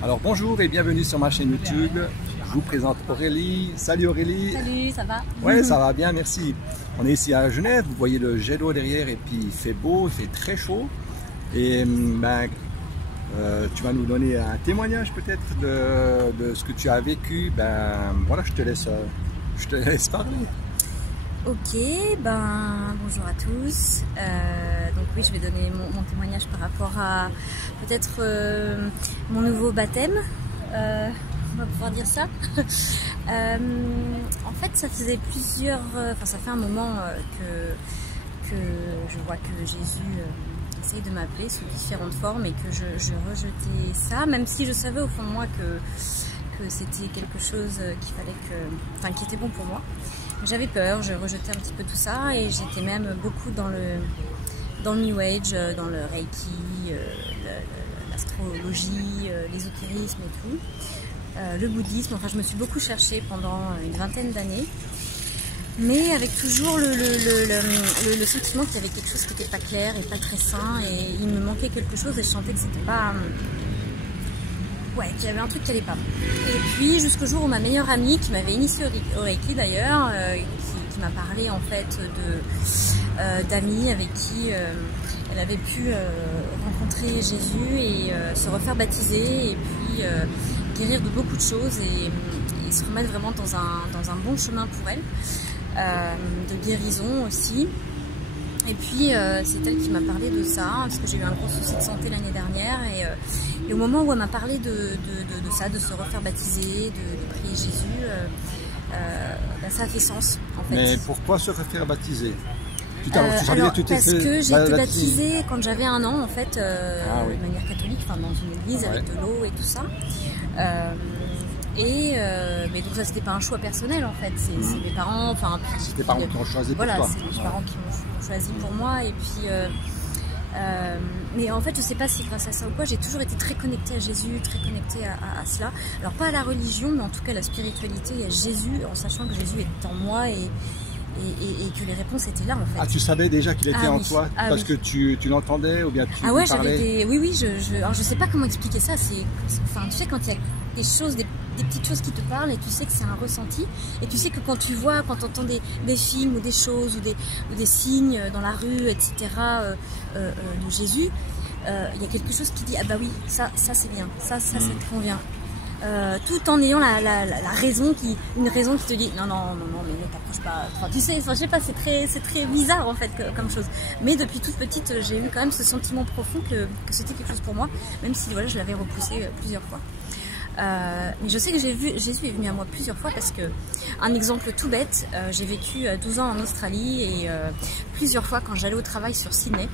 Alors bonjour et bienvenue sur ma chaîne YouTube. Je vous présente Aurélie. Salut Aurélie. Salut, ça va? Ouais, ça va bien, merci. On est ici à Genève, vous voyez le jet d'eau derrière et puis il fait beau, il fait très chaud. Et tu vas nous donner un témoignage peut-être de ce que tu as vécu. Voilà, je te laisse parler. Ok, bonjour à tous. Donc oui, je vais donner mon témoignage par rapport à peut-être mon nouveau baptême. On va pouvoir dire ça. En fait, ça faisait ça fait un moment que je vois que Jésus essaye de m'appeler sous différentes formes et que je rejetais ça, même si je savais au fond de moi que c'était quelque chose qui était bon pour moi. J'avais peur, je rejetais un petit peu tout ça et j'étais même beaucoup dans le New Age, dans le Reiki, l'astrologie, l'ésotérisme et tout, le bouddhisme. Enfin, je me suis beaucoup cherchée pendant une vingtaine d'années, mais avec toujours le sentiment qu'il y avait quelque chose qui n'était pas clair et pas très sain et il me manquait quelque chose et je sentais que c'était pas... Ouais, qu'il y avait un truc qui n'allait pas. Et puis jusqu'au jour où ma meilleure amie, qui m'avait initiée au Reiki d'ailleurs, qui m'a parlé en fait d'amis avec qui elle avait pu rencontrer Jésus et se refaire baptiser et puis guérir de beaucoup de choses et se remettre vraiment dans un bon chemin pour elle, de guérison aussi. Et puis c'est elle qui m'a parlé de ça, parce que j'ai eu un gros souci de santé l'année dernière et au moment où elle m'a parlé de ça, de se refaire baptiser, de prier Jésus, ça a fait sens en fait. Mais pourquoi se refaire baptiser? Parce que j'ai été baptisée quand j'avais 1 an en fait, de manière catholique, dans une église avec de l'eau et tout ça. Mais donc ça c'était pas un choix personnel en fait, c'est mes parents, c'est tes parents qui ont choisi pour toi. Voilà, c'est mes parents qui ont choisi pour moi et puis mais en fait je sais pas si grâce à ça ou quoi, j'ai toujours été très connectée à Jésus, très connectée à cela. Alors pas à la religion, mais en tout cas à la spiritualité et à Jésus, en sachant que Jésus est en moi et que les réponses étaient là en fait. Ah, tu savais déjà qu'il était en toi parce que tu l'entendais ou bien tu ouais, lui parlais? Oui, alors je sais pas comment expliquer ça, tu sais quand il y a des choses, des petites choses qui te parlent et tu sais que c'est un ressenti et tu sais que quand tu entends des films ou des choses ou des signes dans la rue, etc. De Jésus, il y a quelque chose qui dit ah bah oui, ça c'est bien, ça te convient. Tout en ayant la raison une raison qui te dit non mais ne t'approche pas, tu sais, je sais pas, c'est très bizarre en fait comme chose, mais depuis toute petite j'ai eu quand même ce sentiment profond que c'était quelque chose pour moi, même si voilà, je l'avais repoussé plusieurs fois. Mais je sais que Jésus est venu à moi plusieurs fois parce que, un exemple tout bête, j'ai vécu 12 ans en Australie et plusieurs fois quand j'allais au travail sur Sydney,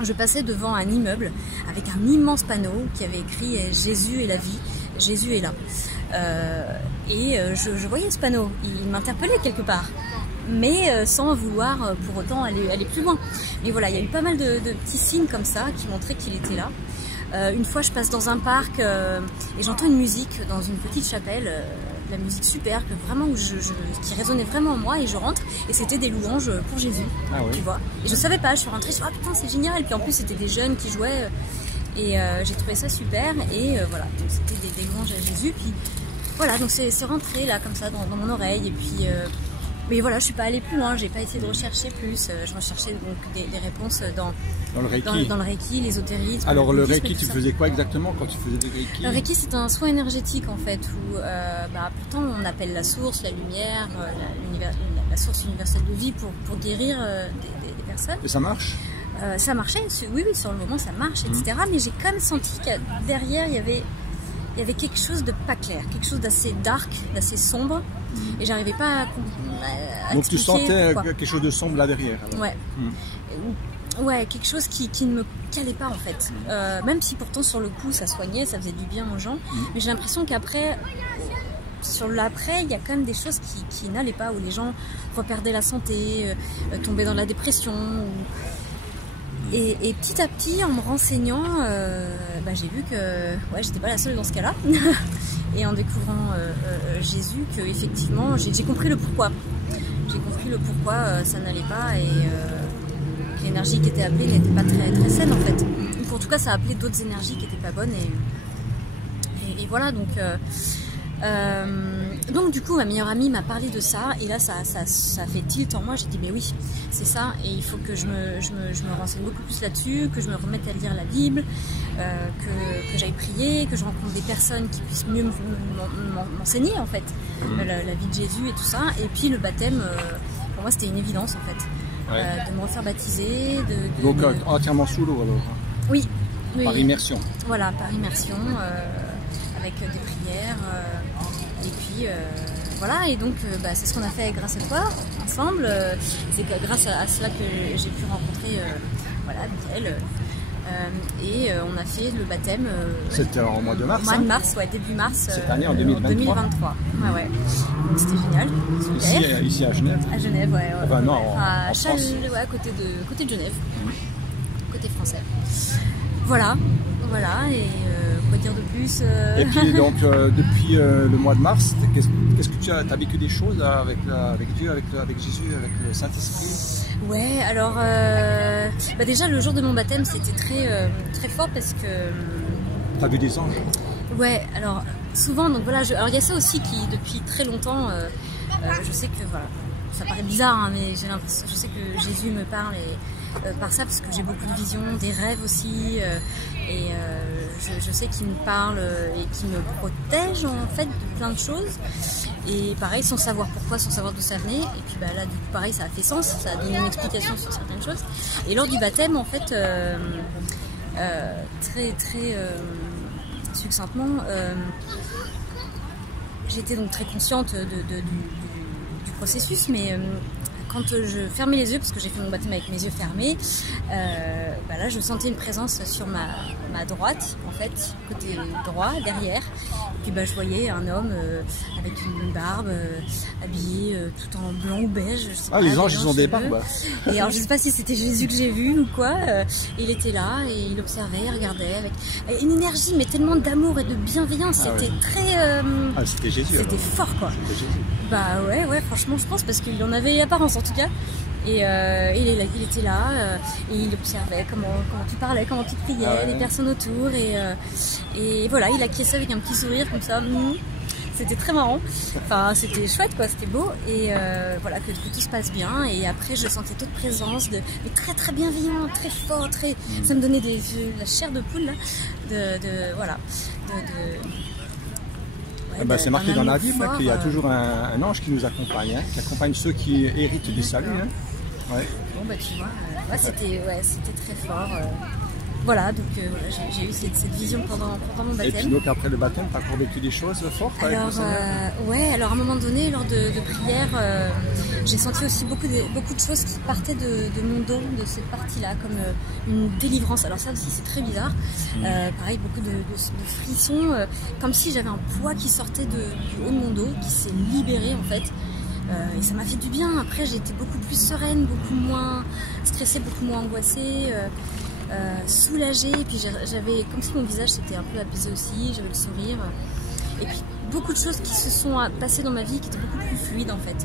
je passais devant un immeuble avec un immense panneau qui avait écrit « Jésus est la vie, Jésus est là ». Je voyais ce panneau, il m'interpellait quelque part, mais sans vouloir pour autant aller plus loin. Mais voilà, il y a eu pas mal de petits signes comme ça qui montraient qu'il était là. Une fois je passe dans un parc et j'entends une musique dans une petite chapelle, de la musique super, qui résonnait vraiment en moi et je rentre et c'était des louanges pour Jésus, tu vois. Et je savais pas, je suis rentrée, je suis ah putain c'est génial, et puis en plus c'était des jeunes qui jouaient et j'ai trouvé ça super et voilà, donc c'était des louanges à Jésus, puis voilà, donc c'est rentré là comme ça dans mon oreille et puis... mais voilà, je suis pas allée plus loin, j'ai pas essayé de rechercher plus, je recherchais donc des réponses dans le Reiki, l'ésotérisme. Alors le Reiki, tu faisais quoi exactement quand tu faisais des Reiki? Le Reiki c'est un soin énergétique en fait, où pourtant on appelle la source, la lumière, la source universelle de vie pour guérir des personnes. Et ça marche? Ça marchait, oui, sur le moment ça marche, etc. Mais j'ai quand même senti que derrière il y avait quelque chose de pas clair, quelque chose d'assez dark, d'assez sombre. Et j'arrivais pas à donc tu sentais quelque chose de sombre là derrière alors. Ouais. Ouais, quelque chose qui ne me calait pas en fait. Même si pourtant sur le coup ça soignait, ça faisait du bien aux gens. Mais j'ai l'impression qu'après, sur l'après, il y a quand même des choses qui n'allaient pas, où les gens reperdaient la santé, tombaient dans la dépression. Et petit à petit, en me renseignant, j'ai vu que j'étais pas la seule dans ce cas-là. Et en découvrant Jésus, que effectivement, j'ai compris le pourquoi. J'ai compris le pourquoi ça n'allait pas et que l'énergie qui était appelée n'était pas très, très saine en fait. En tout cas, ça a appelé d'autres énergies qui n'étaient pas bonnes et voilà, donc du coup ma meilleure amie m'a parlé de ça et là ça fait tilt en moi. J'ai dit mais oui c'est ça, et il faut que je me renseigne beaucoup plus là-dessus, que je me remette à lire la Bible, que j'aille prier, que je rencontre des personnes qui puissent mieux m'enseigner en fait la vie de Jésus et tout ça. Et puis le baptême, pour moi c'était une évidence en fait, de me refaire baptiser, donc entièrement sous l'eau alors. Oui, par immersion. Voilà, par immersion, avec des prières, et puis voilà, et donc c'est ce qu'on a fait grâce à toi, ensemble. C'est grâce à cela que j'ai pu rencontrer Michael, et on a fait le baptême. C'était en mois de mars. Au mois de mars, ouais, début mars. Cette année, en 2023. Ouais. C'était génial. Ici à Genève. À Genève, ouais. Enfin, non, à en France. Ouais, à côté de Genève, côté français. Voilà, et quoi dire de plus Et puis donc depuis le mois de mars, qu'est-ce que tu as vécu des choses avec Dieu, avec Jésus, avec le Saint-Esprit? Ouais, alors déjà le jour de mon baptême c'était très fort parce que... T'as vu des anges? Ouais, alors souvent, donc voilà, alors il y a ça aussi qui depuis très longtemps, je sais que voilà, ça paraît bizarre, hein, mais je sais que Jésus me parle par ça parce que j'ai beaucoup de visions, des rêves aussi, et je sais qu'il me parle et qu'il me protège en fait de plein de choses, et pareil sans savoir pourquoi, sans savoir d'où ça venait, et puis là du coup pareil ça a fait sens, ça a donné une explication sur certaines choses. Et lors du baptême en fait, très succinctement, j'étais donc très consciente du processus, mais quand je fermais les yeux, parce que j'ai fait mon baptême avec mes yeux fermés, là je sentais une présence sur ma droite, en fait, côté droit, derrière. Et puis je voyais un homme avec une barbe, habillé tout en blanc ou beige. Je sais pas, les anges ils ont des barbes. Et alors je sais pas si c'était Jésus que j'ai vu ou quoi. Il était là et il observait, il regardait avec une énergie, mais tellement d'amour et de bienveillance. C'était très... c'était Jésus. C'était fort quoi. C'était Jésus. Ouais, franchement je pense, parce qu'il en avait l'apparence en tout cas. Et il était là, et il observait comment tu parlais, comment tu priais, les personnes autour, et voilà, il acquiesçait avec un petit sourire comme ça. C'était très marrant, enfin c'était chouette quoi, c'était beau, et voilà, que tout se passe bien. Et après je sentais toute présence mais très très bienveillant, très fort, ça me donnait la chair de poule là, voilà, c'est marqué dans la Bible qu'il y a toujours un ange qui nous accompagne, qui accompagne ceux qui héritent du salut. Ouais. Bon tu vois, c'était très fort. Voilà, donc j'ai eu cette vision pendant mon baptême. Et puis donc après le baptême, tu as encore vécu des choses fortes avec le Seigneur? Alors à un moment donné, lors de prières, j'ai senti aussi beaucoup de choses qui partaient de mon dos, de cette partie-là, comme une délivrance. Alors ça aussi c'est très bizarre. Pareil, beaucoup de frissons, comme si j'avais un poids qui sortait du haut de mon dos, qui s'est libéré en fait. Et ça m'a fait du bien. Après j'ai été beaucoup plus sereine, beaucoup moins stressée, beaucoup moins angoissée. Soulagée, et puis j'avais comme si mon visage s'était un peu apaisé aussi, j'avais le sourire, et puis beaucoup de choses qui se sont passées dans ma vie qui étaient beaucoup plus fluides en fait,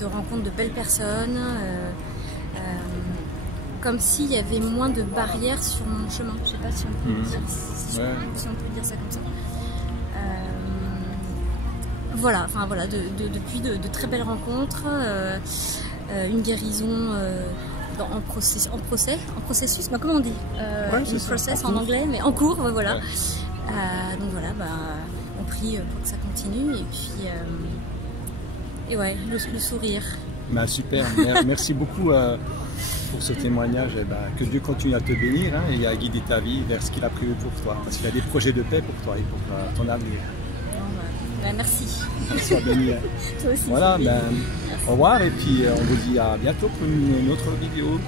de rencontres de belles personnes, comme s'il y avait moins de barrières sur mon chemin. Je sais pas si on peut dire, si on peut dire ça comme ça. Voilà, enfin voilà, depuis de très belles rencontres, une guérison en processus, comment on dit, process en anglais, mais en cours, voilà. Donc voilà, on prie pour que ça continue, et puis le sourire. Super, merci beaucoup pour ce témoignage, que Dieu continue à te bénir et à guider ta vie vers ce qu'il a prévu pour toi, parce qu'il y a des projets de paix pour toi et pour ton avenir. Merci. Sois béni. Toi aussi. Voilà, au revoir, et puis on vous dit à bientôt pour une autre vidéo.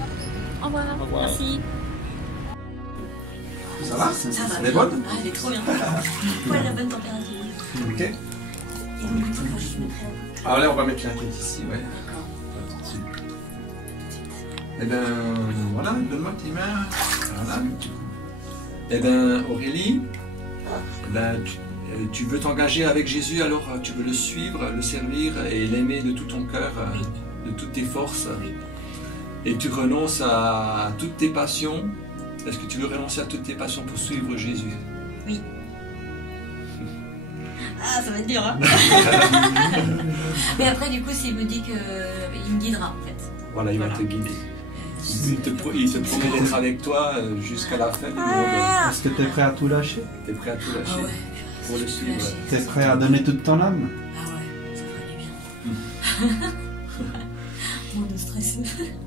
Au revoir. Merci. Ça va? Elle est bonne? Elle est trop bien. Pour la bonne température. Ok. Et donc du coup, il faut juste mettre... Alors là, on va mettre la tête ici, ouais. Et voilà, donne-moi tes mains. Voilà. Aurélie, tu veux t'engager avec Jésus, alors tu veux le suivre, le servir et l'aimer de tout ton cœur, de toutes tes forces. Et tu renonces à toutes tes passions. Est-ce que tu veux renoncer à toutes tes passions pour suivre Jésus? Oui. Ah, ça va être dur, hein. Mais après, du coup, s'il me dit qu'il me guidera, en fait. Voilà, il va te guider. Il te promet d'être avec toi jusqu'à la fin du monde. Est-ce que tu es prêt à tout lâcher? Tu es prêt à tout lâcher Ah ouais, pour le suivre. Tu es prêt à donner toute ton âme? Ah ouais, ça ferait du bien. Moins de stress.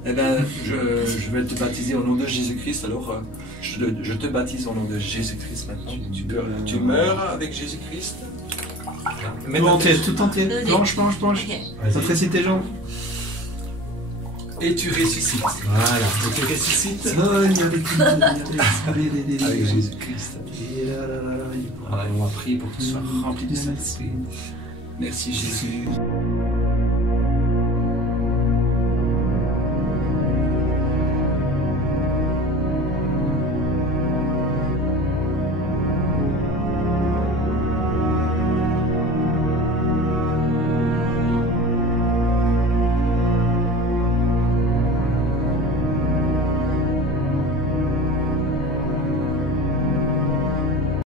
Eh bien, je vais te baptiser au nom de Jésus-Christ. Alors, je te baptise au nom de Jésus-Christ maintenant. Tu meurs avec Jésus-Christ. Tout entier, tout entier. Planche. Ok. Rétrécis tes jambes. Et tu ressuscites. Voilà. Et tu ressuscites Avec avec Jésus-Christ. Voilà, et on va prier pour que tu sois rempli du Saint-Esprit. Merci Jésus.